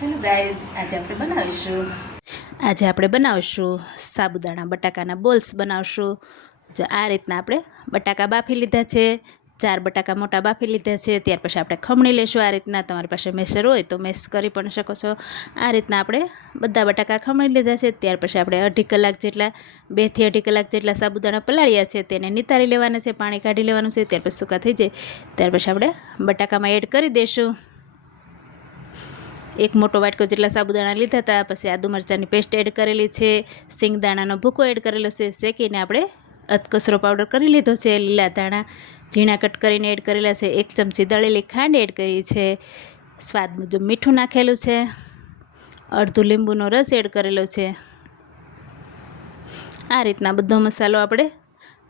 Hello guys, આજે આપણે બનાવીશું સાબુદાણા બટાકાના બોલ્સ બનાવશું। જો આ રીતના આપણે બટાકા બાફી લીધા છે, 4 બટાકા મોટા બાફી લીધા છે। ત્યાર પછી આપણે ખમણી લેશું। આ રીતના તમારી પાસે મેસર હોય તો મેસ કરી પણ શકો છો। આ રીતના આપણે બધા બટાકા ખમણી લીધા છે। ત્યાર પછી આપણે 2.5 કલાક જેટલા 2 થી 2.5 કલાક જેટલા સાબુદાણા પલાળ્યા છે, તેને નિતારી લેવાના છે, પાણી કાઢી લેવાનું છે। ત્યાર પછી સૂકા થઈ જાય ત્યાર પછી આપણે બટાકામાં એડ કરી દઈશું। एक मोटो वाटको जेटला साबुदाणा लीधा था, पछी आदू मरचानी पेस्ट एड करेली छे, सींगदाणानो भूको एड करेलो छे, शेकीने आपणे अधकचरो पाउडर करी लीधो छे, लीला धाणा झीणा कट करीने एड करेला छे, 1 चमची दळेली खांड एड करी छे, स्वाद मुजब मीठुं नाखेलुं छे, अर्धो લીંબુનો रस एड करेलो छे। आ रीतना बधो मसालो आपणे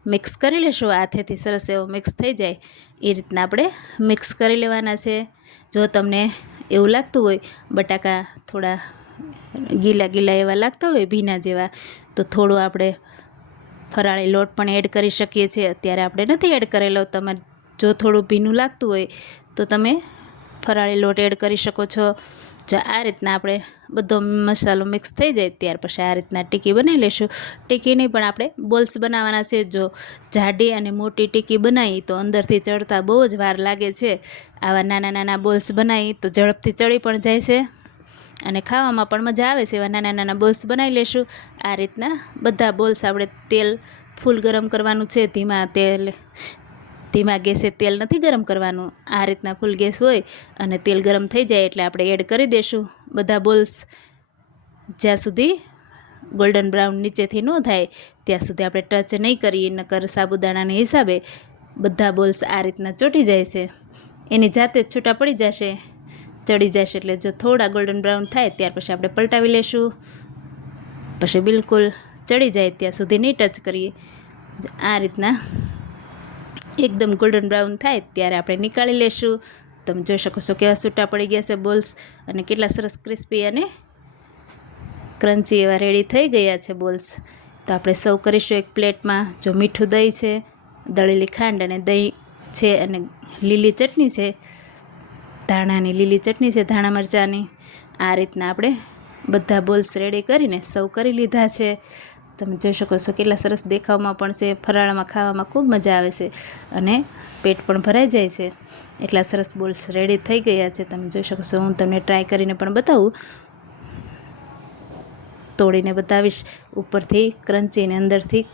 मिक्स करी लेशुं। हाथेथी सरस एवो मिक्स थई जाय ए रीतना आपणे मिक्स करी लेवाना छे। जो तमने એવું લાગતું હોય બટાકા થોડા ગીલા ગીલા એવા લાગતા હોય ભીના જેવા, તો થોડું આપણે ફરાળી લોટ પણ એડ કરી શકીએ છીએ। અત્યારે આપણે નથી એડ કરેલો, તમે જો થોડું ભીનું લાગતું હોય તો તમે ફરાળી લોટ એડ કરી શકો છો। જો આ રીતના આપણે બધો મસાલો મિક્સ થઈ જાય ત્યાર પછી આ રીતના ટીકી બનાવી લઈશું। ટીકીની પણ આપણે બોલ્સ બનાવવાના છે। જો જાડી અને મોટી ટીકી બનાવી તો અંદરથી ચડતા બહુ જ વાર લાગે છે। આવા નાના નાના બોલ્સ બનાવી તો ઝડપથી ચડી પણ જાય છે અને ખાવામાં પણ મજા આવે છે। એવા નાના નાના બોલ્સ બનાવી લઈશું। આ રીતના બધા બોલ્સ આપણે તેલ ફૂલ ગરમ કરવાનું છે। ધીમા ગેસે તેલ નથી ગરમ કરવાનું। આ રીતના ફૂલ ગેસ હોય અને તેલ ગરમ થઈ જાય એટલે આપણે એડ કરી દઈશું બધા બોલ્સ। જ્યાં સુધી ગોલ્ડન બ્રાઉન નીચેથી ન થાય ત્યાં સુધી આપણે ટચ નહીં કરીએ, નકર સાબુદાણાના હિસાબે બધા બોલ્સ આ રીતના ચોંટી જાય છે, એની જાતે જ છૂટા પડી જશે, ચડી જશે। એટલે જો થોડા ગોલ્ડન બ્રાઉન થાય ત્યાર પછી આપણે પલટાવી લેશું, પછી બિલકુલ ચડી જાય ત્યાં સુધી નહીં ટચ કરીએ। આ રીતના એકદમ ગોલ્ડન બ્રાઉન થાય ત્યારે આપણે નીકાળી લેશું। તમે જોઈ શકો છો કેવા છૂટા પડી ગયા છે બોલ્સ અને કેટલા સરસ ક્રિસ્પી અને ક્રન્ચી એવા રેડી થઈ ગયા છે બોલ્સ। તો આપણે સર્વ કરીશું એક પ્લેટમાં। જો મીઠું દહીં છે, દળેલી ખાંડ અને દહીં છે અને લીલી ચટણી છે, ધાણાની લીલી ચટણી છે, ધાણા મરચાંની। આ રીતના આપણે બધા બોલ્સ રેડી કરીને સર્વ કરી લીધા છે। તમે જોઈ શકો છો કેટલા સરસ દેખાવમાં પણ છે, ફરાળમાં ખાવામાં ખૂબ મજા આવે છે અને પેટ પણ ભરાઈ જાય છે। એટલા સરસ બોલ્સ રેડી થઈ ગયા છે, તમે જોઈ શકો છો। હું તમને ટ્રાય કરીને પણ બતાવું, તોડીને બતાવીશ। ઉપરથી ક્રન્ચી અને અંદરથી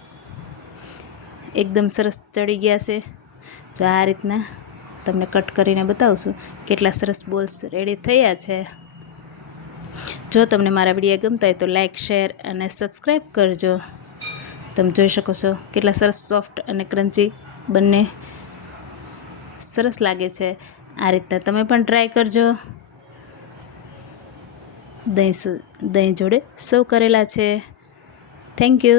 એકદમ સરસ ચડી ગયા છે। જો આ રીતના તમને કટ કરીને બતાવશું કેટલા સરસ બોલ્સ રેડી થયા છે। જો તમને મારા વિડીયો ગમતા હોય તો લાઇક, શેર અને સબસ્ક્રાઈબ કરજો। તમે જોઈ શકો છો કેટલા સરસ સોફ્ટ અને ક્રન્ચી બંને સરસ લાગે છે। આ રીતના તમે પણ ટ્રાય કરજો। દહીં જોડે સર્વ કરેલા છે। Thank you.